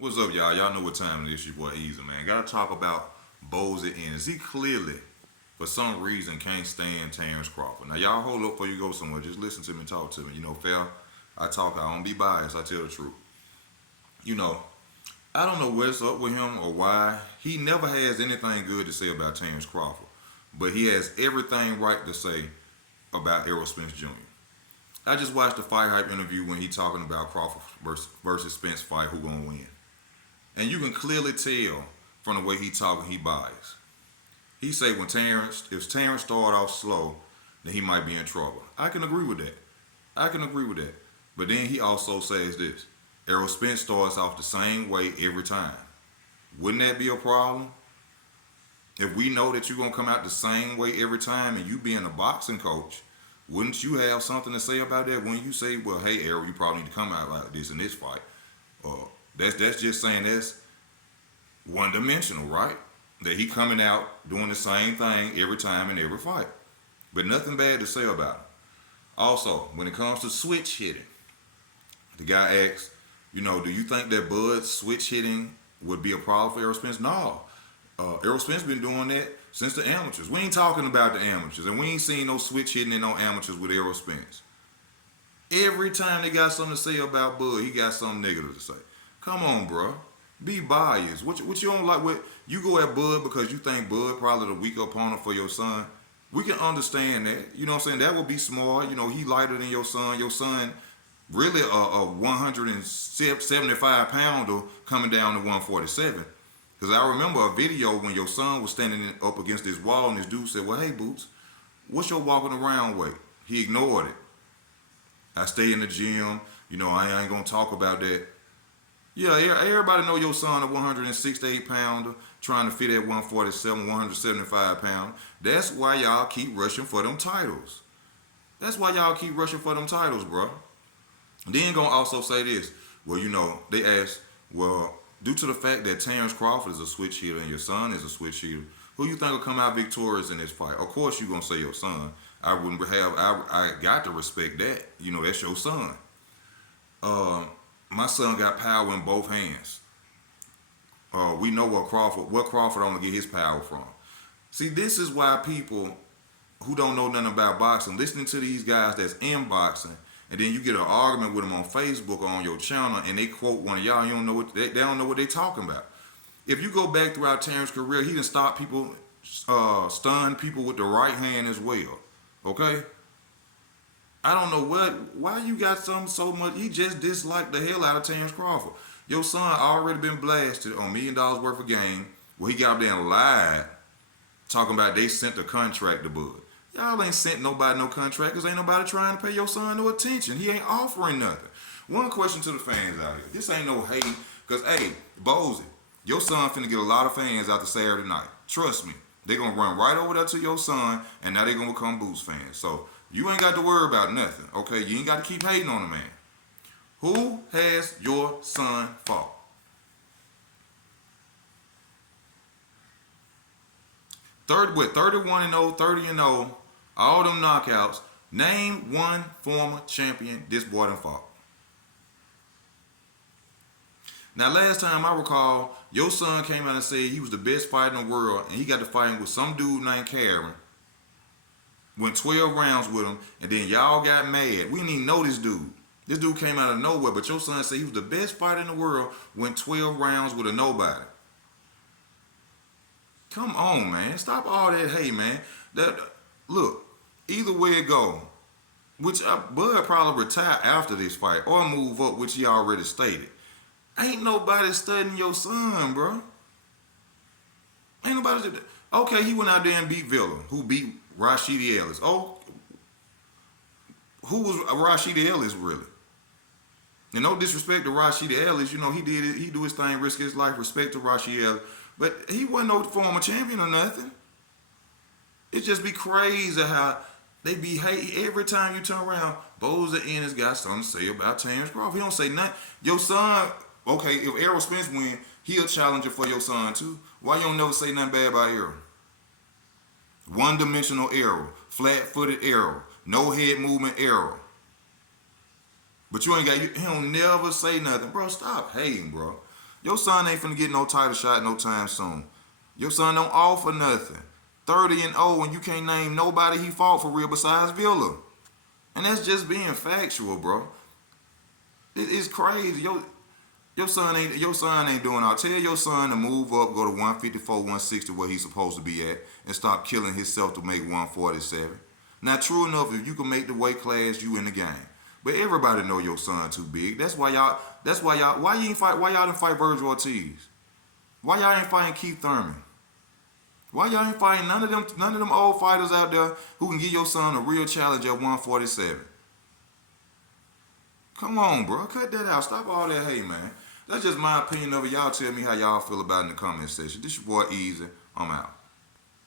What's up, y'all? Y'all know what time it is. Your boy Easy, man. Gotta talk about Bozy Ennis. He clearly, for some reason, can't stand Terence Crawford. Now, y'all hold up before you go somewhere. Just listen to me and talk to me. Fair. I don't be biased. I tell the truth. You know, I don't know what's up with him or why. He never has anything good to say about Terence Crawford. But he has everything right to say about Errol Spence Jr. I just watched the Fight Hype interview when he talking about Crawford versus Spence fight, who gonna win. And you can clearly tell from the way he talking, he biased. He say if Terence start off slow, then he might be in trouble. I can agree with that. I can agree with that. But then he also says this: Errol Spence starts off the same way every time. Wouldn't that be a problem? If we know that you're gonna come out the same way every time, and you being a boxing coach, wouldn't you have something to say about that? When you say, "Well, hey, Errol, you probably need to come out like this in this fight," that's just saying that's one dimensional, right? That he coming out doing the same thing every time in every fight, but nothing bad to say about him. Also, when it comes to switch hitting, the guy asks, do you think that Bud's switch hitting would be a problem for Errol Spence? No. Errol Spence been doing that since the amateurs. We ain't talking about the amateurs, and we ain't seen no switch hitting in no amateurs with Errol Spence. Every time they got something to say about Bud, he got something negative to say. Come on, bro. Be biased. What you don't like? What you go at Bud because you think Bud probably the weaker opponent for your son? We can understand that. You know what I'm saying? That would be smart. He lighter than your son. Your son really a 175 pounder coming down to 147. Because I remember a video when your son was standing up against this wall and this dude said, "Well, hey, Boots, what's your walking around weight?" He ignored it. "I stay in the gym. I ain't going to talk about that." Yeah, everybody know your son a 168 pounder trying to fit at 147, 175 pounds. That's why y'all keep rushing for them titles. That's why y'all keep rushing for them titles, bro. Then gonna also say this. Well, they ask, well, due to the fact that Terence Crawford is a switch hitter and your son is a switch hitter, who you think will come out victorious in this fight? Of course you gonna say your son. I got to respect that. That's your son. My son got power in both hands. We know what Crawford only get his power from. See, this is why people who don't know nothing about boxing, listening to these guys that's in boxing, and then you get an argument with them on Facebook or on your channel, and they quote one of y'all, you don't know what they don't know what they talking about. If you go back throughout Terrence's career, he done stopped people, stunned people with the right hand as well. Okay? I don't know why you got something so much. He just disliked the hell out of Terence Crawford. Your son already been blasted on $1 million worth of game where he got up there and lied, talking about they sent the contract to Bud. Y'all ain't sent nobody no contract because ain't nobody trying to pay your son no attention. He ain't offering nothing. One question to the fans out here. This ain't no hate because, hey, Bozy, your son finna get a lot of fans after Saturday night. Trust me. They going to run right over there to your son, and now they going to become Boots fans. So you ain't got to worry about nothing, okay? You ain't got to keep hating on the man. Who has your son fought? 31-0, 30-0, all them knockouts. Name one former champion this boy done fought. Now, last time I recall, your son came out and said he was the best fighter in the world, and he got to fighting with some dude named Karen. Went 12 rounds with him, and then y'all got mad. We didn't even know this dude. This dude came out of nowhere, but your son said he was the best fighter in the world, went 12 rounds with a nobody. Come on, man. Stop all that hate, man. Look, either way it go, which Bud probably retire after this fight or move up, which he already stated. Ain't nobody studying your son, bro. Ain't nobody. Okay, he went out there and beat Villa, who beat Rashidi Ellis. Oh, who was Rashidi Ellis really? And no disrespect to Rashidi Ellis, he do his thing, risk his life, respect to Rashidi Ellis. But he wasn't no former champion or nothing. It just be crazy how they be hate every time you turn around. Bozy Ennis got something to say about Terence Crawford. He don't say nothing. Your son, okay, if Errol Spence win, he a challenger for your son too. Why you don't never say nothing bad about Errol? One-dimensional Errol, flat-footed Errol, no head movement Errol. But you ain't got, he don't never say nothing. Bro, stop hating, bro. Your son ain't finna get no title shot no time soon. Your son don't offer nothing. 30-0, and you can't name nobody he fought for real besides Villa. And that's just being factual, bro. It's crazy. Your son ain't doing all. Tell your son to move up, go to 154, 160 where he's supposed to be at, and stop killing himself to make 147. Now, true enough, if you can make the weight class, you in the game. But everybody know your son too big. That's why y'all. Why you ain't fight? Why y'all didn't fight Virgil Ortiz? Why y'all ain't fighting Keith Thurman? Why y'all ain't fighting none of them old fighters out there who can give your son a real challenge at 147? Come on, bro. Cut that out. Stop all that hate, man. That's just my opinion of it. Y'all tell me how y'all feel about it in the comment section. This your boy Easy. I'm out.